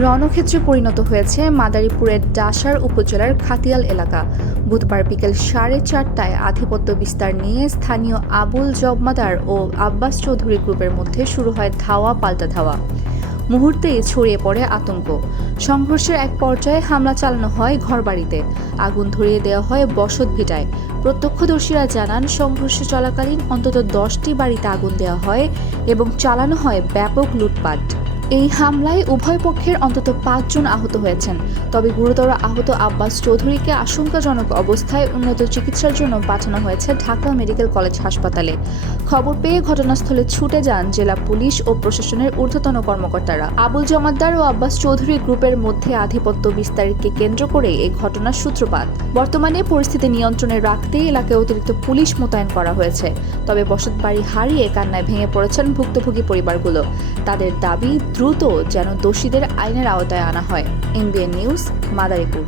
রণক্ষেত্রে পরিণত হয়েছে মাদারীপুরের ডাসার উপজেলার খাতিয়াল এলাকা। বুধবার বিকেল 4:30টায় আধিপত্য বিস্তার নিয়ে স্থানীয় আবুল জমাদার ও আব্বাস চৌধুরী গ্রুপের মধ্যে শুরু হয় ধাওয়া পাল্টা ধাওয়া। মুহূর্তেই ছড়িয়ে পড়ে আতঙ্ক। সংঘর্ষের এক পর্যায়ে হামলা চালানো হয় ঘরবাড়িতে, আগুন ধরিয়ে দেওয়া হয় বসত ভিটায়। প্রত্যক্ষদর্শীরা জানান, সংঘর্ষ চলাকালীন অন্তত 10টি বাড়িতে আগুন দেওয়া হয় এবং চালানো হয় ব্যাপক লুটপাট। এই হামলায় উভয় পক্ষের অন্তত 5 জন আহত হয়েছেন। তবে গুরুতর আহত আব্বাস চৌধুরীকে আশঙ্কাজনক অবস্থায় উন্নত চিকিৎসার জন্য পাঠানো হয়েছে ঢাকা মেডিকেল কলেজ হাসপাতালে। খবর পেয়ে ঘটনাস্থলে ছুটে যান জেলা পুলিশ ও প্রশাসনের ঊর্ধ্বতন কর্মকর্তারা। আবুল জমাদ্দার ও আব্বাস চৌধুরী গ্রুপের মধ্যে আধিপত্য বিস্তারকে কেন্দ্র করে এই ঘটনার সূত্রপাত। বর্তমানে পরিস্থিতি নিয়ন্ত্রণে রাখতে এলাকায় অতিরিক্ত পুলিশ মোতায়েন করা হয়েছে। তবে বসতবাড়ি হারিয়ে কান্নায় ভেঙে পড়েছেন ভুক্তভোগী পরিবারগুলো। তাদের দাবি, দ্রুত যেন দোষীদের আইনের আওতায় আনা হয়। NBN news, Madaripur.